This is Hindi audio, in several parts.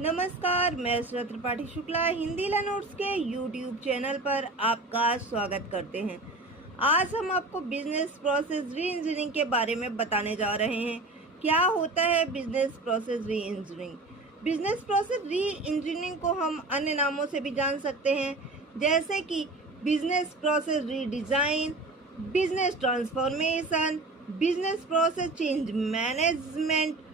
नमस्कार, मैं सुरत त्रिपाठी शुक्ला हिंदी नोट्स के यूट्यूब चैनल पर आपका स्वागत करते हैं। आज हम आपको बिजनेस प्रोसेस री इंजीनियरिंग के बारे में बताने जा रहे हैं। क्या होता है बिजनेस प्रोसेस री इंजीनियरिंग? बिजनेस प्रोसेस री इंजीनियरिंग को हम अन्य नामों से भी जान सकते हैं, जैसे कि बिजनेस प्रोसेस री design, business transformation, business process change management.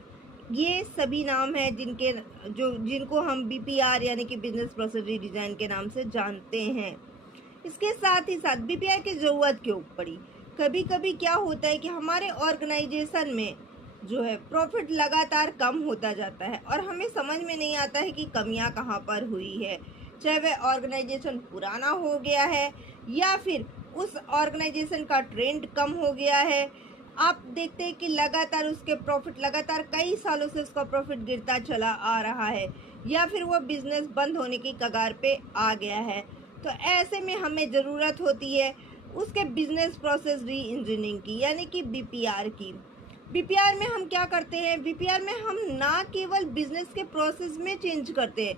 ये सभी नाम हैं जिनको हम बीपीआर यानी कि बिजनेस प्रोसेस रीडिजाइन के नाम से जानते हैं। इसके साथ ही साथ बीपीआर की ज़रूरत क्यों पड़ी? कभी कभी क्या होता है कि हमारे ऑर्गेनाइजेशन में जो है प्रॉफिट लगातार कम होता जाता है और हमें समझ में नहीं आता है कि कमियां कहाँ पर हुई है। चाहे वह ऑर्गेनाइजेशन पुराना हो गया है या फिर उस ऑर्गेनाइजेशन का ट्रेंड कम हो गया है। आप देखते हैं कि लगातार उसके प्रॉफिट लगातार कई सालों से उसका प्रॉफिट गिरता चला आ रहा है या फिर वो बिजनेस बंद होने की कगार पे आ गया है। तो ऐसे में हमें ज़रूरत होती है उसके बिजनेस प्रोसेस री इंजीनियरिंग की, यानी कि बीपीआर की। बीपीआर में हम क्या करते हैं? बीपीआर में हम ना केवल बिजनेस के प्रोसेस में चेंज करते हैं,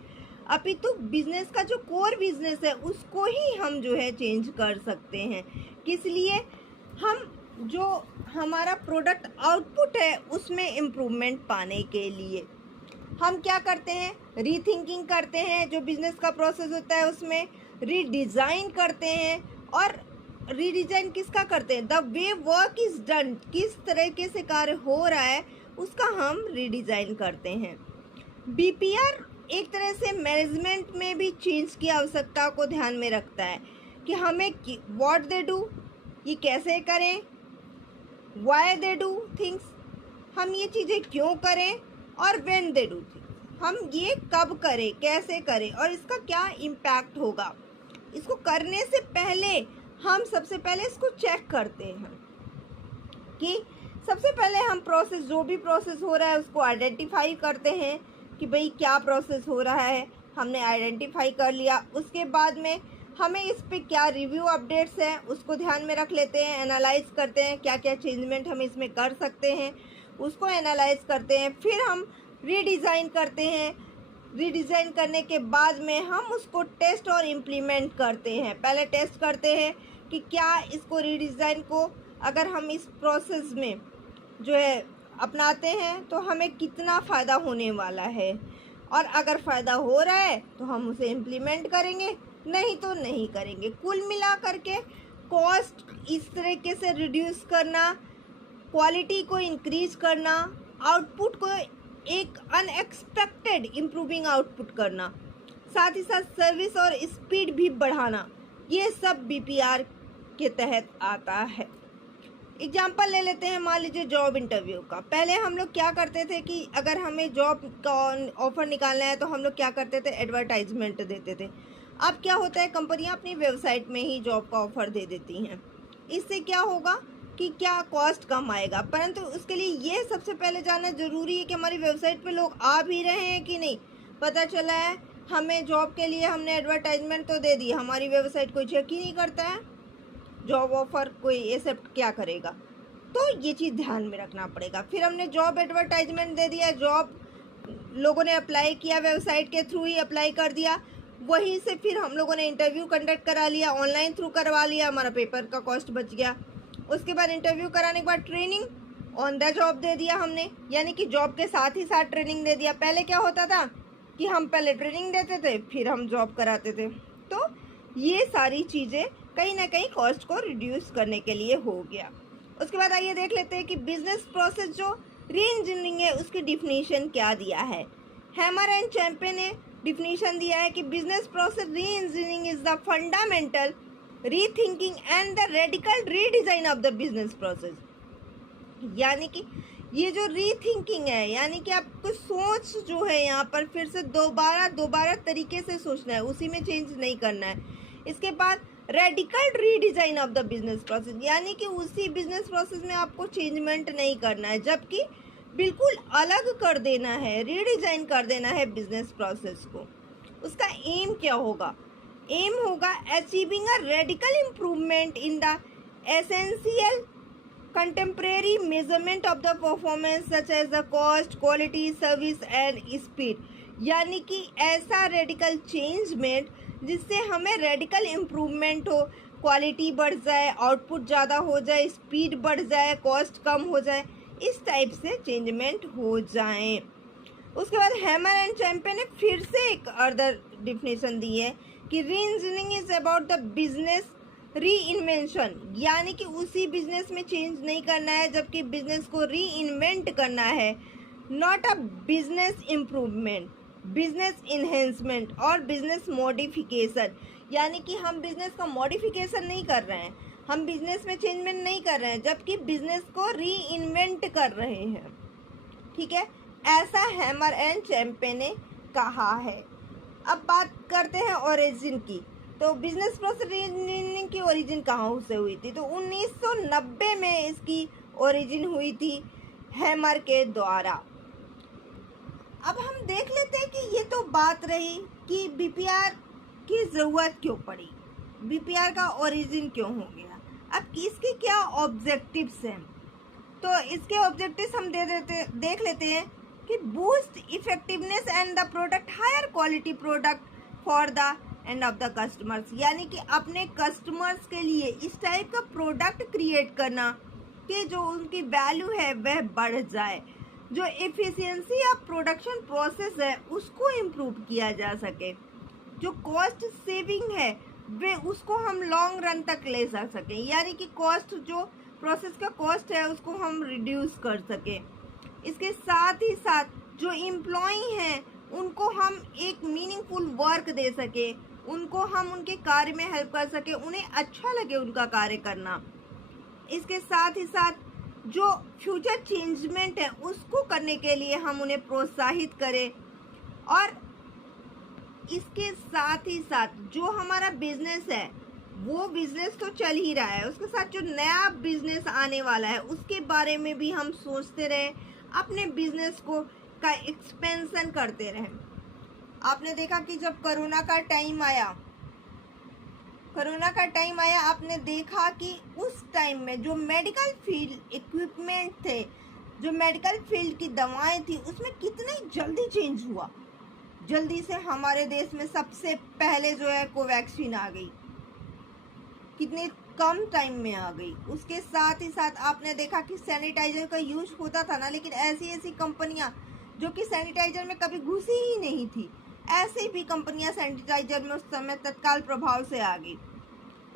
अपितु बिजनेस का जो कोर बिजनेस है उसको ही हम जो है चेंज कर सकते हैं। किस लिए? हम जो हमारा प्रोडक्ट आउटपुट है उसमें इम्प्रूवमेंट पाने के लिए हम क्या करते हैं? रीथिंकिंग करते हैं। जो बिजनेस का प्रोसेस होता है उसमें रीडिज़ाइन करते हैं। और रीडिज़ाइन किसका करते हैं? The way work is done, किस तरीके से कार्य हो रहा है उसका हम रीडिज़ाइन करते हैं। बीपीआर एक तरह से मैनेजमेंट में भी चेंज की आवश्यकता को ध्यान में रखता है कि हमें व्हाट दे डू, ये कैसे करें, वाई दे डू थिंग्स, हम ये चीज़ें क्यों करें, और व्हेन दे डू थिंग्स, हम ये कब करें, कैसे करें और इसका क्या इम्पैक्ट होगा। इसको करने से पहले हम सबसे पहले इसको चेक करते हैं कि सबसे पहले हम जो भी प्रोसेस हो रहा है उसको आइडेंटिफाई करते हैं कि भाई क्या प्रोसेस हो रहा है। हमने आइडेंटिफाई कर लिया, उसके बाद में हमें इस पे क्या रिव्यू अपडेट्स हैं उसको ध्यान में रख लेते हैं, एनालाइज करते हैं क्या क्या चेंजमेंट हम इसमें कर सकते हैं, उसको एनालाइज करते हैं। फिर हम रीडिज़ाइन करते हैं। रीडिज़ाइन करने के बाद में हम उसको टेस्ट और इम्प्लीमेंट करते हैं। पहले टेस्ट करते हैं कि क्या इसको रीडिज़ाइन को अगर हम इस प्रोसेस में जो है अपनाते हैं तो हमें कितना फ़ायदा होने वाला है, और अगर फ़ायदा हो रहा है तो हम उसे इम्प्लीमेंट करेंगे, नहीं तो नहीं करेंगे। कुल मिला करके कॉस्ट इस तरीके से रिड्यूस करना, क्वालिटी को इंक्रीज करना, आउटपुट को एक अनएक्सपेक्टेड इम्प्रूविंग आउटपुट करना, साथ ही साथ सर्विस और स्पीड भी बढ़ाना, ये सब बीपीआर के तहत आता है। एग्जाम्पल ले लेते हैं, मान लीजिए जॉब इंटरव्यू का। पहले हम लोग क्या करते थे कि अगर हमें जॉब का ऑफर निकालना है तो हम लोग क्या करते थे? एडवर्टाइजमेंट देते थे। अब क्या होता है, कंपनियां अपनी वेबसाइट में ही जॉब का ऑफर दे देती हैं। इससे क्या होगा कि क्या कॉस्ट कम आएगा, परंतु उसके लिए ये सबसे पहले जानना ज़रूरी है कि हमारी वेबसाइट पे लोग आ भी रहे हैं कि नहीं। पता चला है हमें जॉब के लिए हमने एडवर्टाइजमेंट तो दे दी, हमारी वेबसाइट कोई चेक ही नहीं करता है, जॉब ऑफर कोई एक्सेप्ट क्या करेगा। तो ये चीज़ ध्यान में रखना पड़ेगा। फिर हमने जॉब एडवर्टाइजमेंट दे दिया, जॉब लोगों ने अप्लाई किया, वेबसाइट के थ्रू ही अप्लाई कर दिया, वहीं से फिर हम लोगों ने इंटरव्यू कंडक्ट करा लिया, ऑनलाइन थ्रू करवा लिया, हमारा पेपर का कॉस्ट बच गया। उसके बाद इंटरव्यू कराने के बाद ट्रेनिंग ऑन द जॉब दे दिया हमने, यानी कि जॉब के साथ ही साथ ट्रेनिंग दे दिया। पहले क्या होता था कि हम पहले ट्रेनिंग देते थे फिर हम जॉब कराते थे। तो ये सारी चीज़ें कहीं ना कहीं कॉस्ट को रिड्यूस करने के लिए हो गया। उसके बाद आइए देख लेते हैं कि बिजनेस प्रोसेस जो री इंजीनियरिंग है उसकी डिफिनीशन क्या दिया है। हैमर एंड चैंपियन ने डिफिनीशन दिया है कि बिजनेस प्रोसेस री engineering is the fundamental rethinking and the radical redesign of the business process. यानी कि ये जो रीथिंकिंग है, यानी कि आपको सोच जो है यहाँ पर फिर से दोबारा तरीके से सोचना है, उसी में चेंज नहीं करना है। इसके बाद radical redesign of the business process, यानी कि उसी बिजनेस प्रोसेस में आपको चेंजमेंट नहीं करना है, जबकि बिल्कुल अलग कर देना है, रीडिजाइन कर देना है बिजनेस प्रोसेस को। उसका एम क्या होगा? एम होगा achieving a radical improvement in the essential contemporary measurement of the performance such as the cost, quality, service and speed। यानी कि ऐसा रेडिकल चेंजमेंट जिससे हमें रेडिकल इम्प्रूवमेंट हो, क्वालिटी बढ़ जाए, आउटपुट ज़्यादा हो जाए, स्पीड बढ़ जाए, कॉस्ट कम हो जाए, इस टाइप से चेंजमेंट हो जाए। उसके बाद हैमर एंड चैंपियन ने फिर से एक अदर डिफिनेशन दी है कि री engineering is about the business री इन्वेंशन, यानी कि उसी बिजनेस में चेंज नहीं करना है जबकि बिजनेस को री इन्वेंट करना है, not a business improvement, business enhancement और बिजनेस मॉडिफिकेशन। यानी कि हम बिजनेस का मॉडिफिकेशन नहीं कर रहे हैं, हम बिजनेस में चेंजमेंट नहीं कर रहे हैं जबकि बिजनेस को री इन्वेंट कर रहे हैं। ठीक है, ऐसा हैमर एंड चैंपियन ने कहा है। अब बात करते हैं ओरिजिन की। तो बिजनेस प्रोसेस रीइंजीनियरिंग की ओरिजिन कहाँ से हुई थी? तो 1990 में इसकी ओरिजिन हुई थी हैमर के द्वारा। अब हम देख लेते हैं कि ये तो बात रही कि बीपीआर की ज़रूरत क्यों पड़ी, बीपीआर का ओरिजिन क्यों हो गया। अब इसके क्या ऑब्जेक्टिव्स हैं? तो इसके ऑब्जेक्टिव्स हम देख लेते हैं कि boost effectiveness and the product higher quality product for the end of the customers, यानी कि अपने कस्टमर्स के लिए इस टाइप का प्रोडक्ट क्रिएट करना कि जो उनकी वैल्यू है वह बढ़ जाए, जो एफिशिएंसी ऑफ प्रोडक्शन प्रोसेस है उसको इम्प्रूव किया जा सके, जो कॉस्ट सेविंग है वे उसको हम लॉन्ग रन तक ले जा सकें, यानी कि कॉस्ट जो प्रोसेस का कॉस्ट है उसको हम रिड्यूस कर सकें। इसके साथ ही साथ जो एम्प्लॉई हैं उनको हम एक मीनिंगफुल वर्क दे सके, उनको हम उनके कार्य में हेल्प कर सके, उन्हें अच्छा लगे उनका कार्य करना। इसके साथ ही साथ जो फ्यूचर चेंजमेंट है उसको करने के लिए हम उन्हें प्रोत्साहित करें, और इसके साथ ही साथ जो हमारा बिजनेस है वो बिजनेस तो चल ही रहा है, उसके साथ जो नया बिजनेस आने वाला है उसके बारे में भी हम सोचते रहें, अपने बिजनेस को का एक्सपेंशन करते रहें। आपने देखा कि जब कोरोना का टाइम आया आपने देखा कि उस टाइम में जो मेडिकल फील्ड इक्विपमेंट थे, जो मेडिकल फील्ड की दवाएं थी, उसमें कितनी जल्दी चेंज हुआ। जल्दी से हमारे देश में सबसे पहले जो है कोवैक्सीन आ गई, कितने कम टाइम में आ गई। उसके साथ ही साथ आपने देखा कि सैनिटाइजर का यूज होता था ना, लेकिन ऐसी कंपनियां जो कि सैनिटाइजर में कभी घुसी ही नहीं थी, ऐसे भी कंपनियां सैनिटाइजर में उस समय तत्काल प्रभाव से आ गई।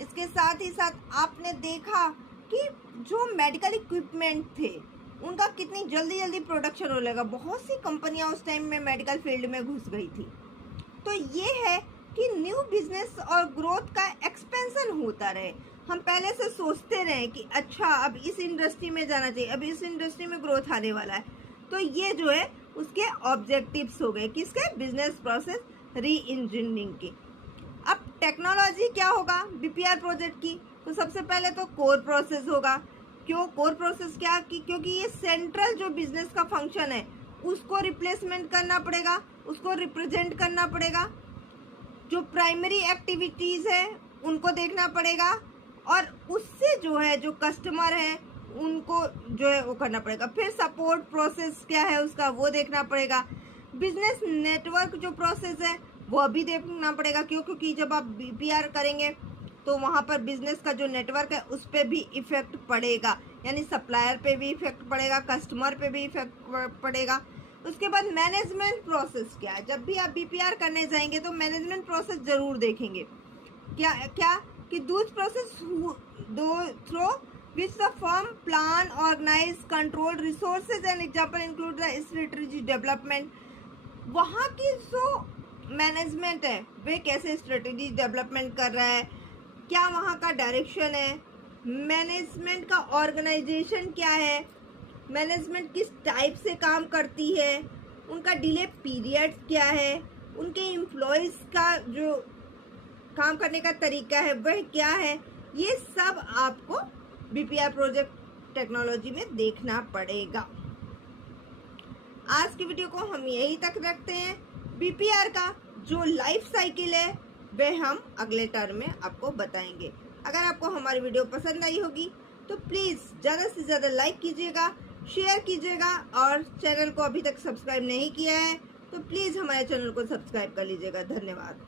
इसके साथ ही साथ आपने देखा कि जो मेडिकल इक्विपमेंट थे उनका कितनी जल्दी प्रोडक्शन होने लगा, बहुत सी कंपनियां उस टाइम में मेडिकल फील्ड में घुस गई थी। तो ये है कि न्यू बिजनेस और ग्रोथ का एक्सपेंशन होता रहे, हम पहले से सोचते रहे कि अच्छा अब इस इंडस्ट्री में जाना चाहिए, अब इस इंडस्ट्री में ग्रोथ आने वाला है। तो ये जो है उसके ऑब्जेक्टिव्स हो गए किसके? बिजनेस प्रोसेस री इंजीनियरिंग के। अब टेक्नोलॉजी क्या होगा बीपीआर प्रोजेक्ट की? तो सबसे पहले तो कोर प्रोसेस होगा। क्यों कोर प्रोसेस? क्या कि क्योंकि ये सेंट्रल जो बिजनेस का फंक्शन है उसको रिप्लेसमेंट करना पड़ेगा, उसको रिप्रेजेंट करना पड़ेगा, जो प्राइमरी एक्टिविटीज है उनको देखना पड़ेगा, और उससे जो है जो कस्टमर है उनको जो है वो करना पड़ेगा। फिर सपोर्ट प्रोसेस क्या है उसका वो देखना पड़ेगा। बिजनेस नेटवर्क जो प्रोसेस है वो भी देखना पड़ेगा। क्यों? क्योंकि जब आप बीपीआर करेंगे तो वहाँ पर बिजनेस का जो नेटवर्क है उस पर भी इफेक्ट पड़ेगा, यानी सप्लायर पे भी इफेक्ट पड़ेगा, कस्टमर पे भी इफेक्ट पड़ेगा। उसके बाद मैनेजमेंट प्रोसेस क्या है? जब भी आप बीपीआर करने जाएंगे तो मैनेजमेंट प्रोसेस जरूर देखेंगे। क्या कि thus process through which the firm plan, organize, control resources and example include the strategy development। वहाँ की जो मैनेजमेंट है वे कैसे स्ट्रेटेजी डेवलपमेंट कर रहा है, क्या वहाँ का डायरेक्शन है, मैनेजमेंट का ऑर्गेनाइजेशन क्या है, मैनेजमेंट किस टाइप से काम करती है, उनका डिले पीरियड क्या है, उनके एम्प्लॉयज़ का जो काम करने का तरीका है वह क्या है, ये सब आपको बीपीआर प्रोजेक्ट टेक्नोलॉजी में देखना पड़ेगा। आज की वीडियो को हम यहीं तक रखते हैं। बीपीआर का जो लाइफ साइकिल है वह हम अगले टर्म में आपको बताएंगे। अगर आपको हमारी वीडियो पसंद आई होगी तो प्लीज़ ज़्यादा से ज़्यादा लाइक कीजिएगा, शेयर कीजिएगा, और चैनल को अभी तक सब्सक्राइब नहीं किया है तो प्लीज़ हमारे चैनल को सब्सक्राइब कर लीजिएगा। धन्यवाद।